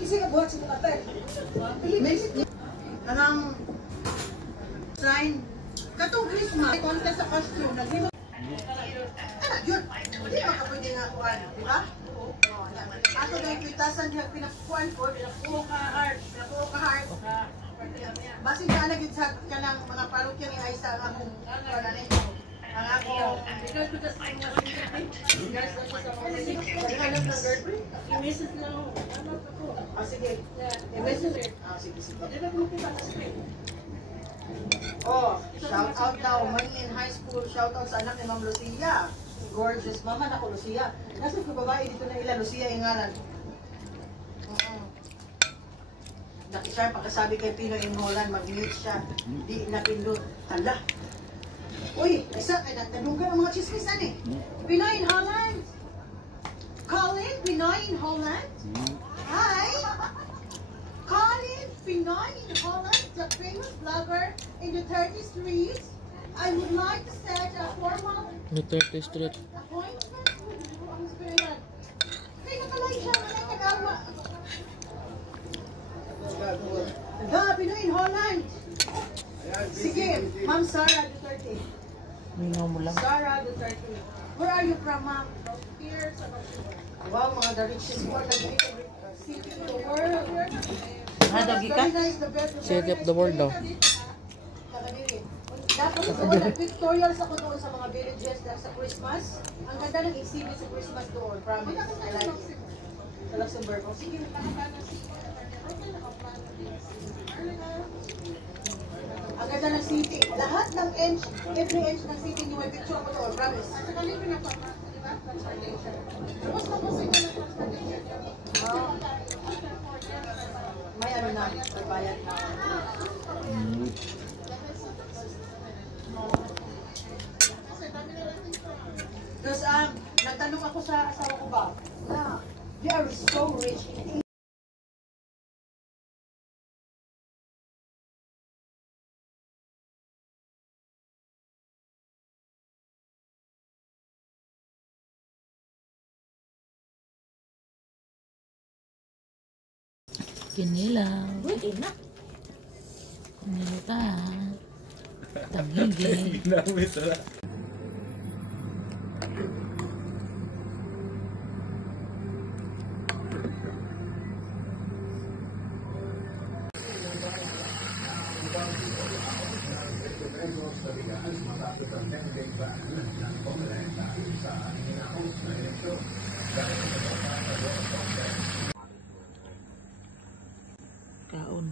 Kasi nga buhat sa kapel. Anang sign. Katong Christmas, contest sa costume. Naghimo. Yun. Hindi makapwede nga kuhan. Diba? Ato na yung pitasan niya pinakuhan ko. Pinakuha ka heart. Pinakuha ka heart. Basin ka na yun sa kanang mga parokya ni Aisa ang akong ang akong because ko just ang mga guys sa mga hanap ng girlfriend i-message lang ako sige i-message sige oh shout out daw money in high school shout out sa anak ni Ma'am Lucia gorgeous mama na ko Lucia nasa ko babae dito na ila Lucia ingalan nakisar pagkasabi kay Pinoy in Holland mag-mute siya di napindot hala uy isa ay nagtanugan ang mga chismisan eh Pinoy in Holland Colin Pinoy in Holland hi Colin Pinoy in Holland the famous blogger in the 30th Street I would like to set a formal Duterte Street appointment kaya nakalay siya malay tagawa Pinoy in Holland. Sige, Ma'am Sarah Duterte. Sarah Duterte. Where are you from, Ma'am? Here. Wow, mga the richest part of city in the world. Dagi ka? City of the world daw. Dapat ito nag-pictorial sa doon sa mga villages sa Christmas. Ang ganda ng exhibit sa Christmas doon. Promise. I like it. Sa Luxembourg. Sige, nakakana ang ganda ng city. Lahat ng inch, every inch ng city niyo may picture ko doon. Promise. At saka libre na pa, di ba? Transportation. Tapos kapasay ka ng transportation. May ano na, bayad na. Tapos nagtanong ako sa asawa ko ba, they are so rich. Kinilaw. Kinilaw ka. Tamigil. Ginamit na. Kaon.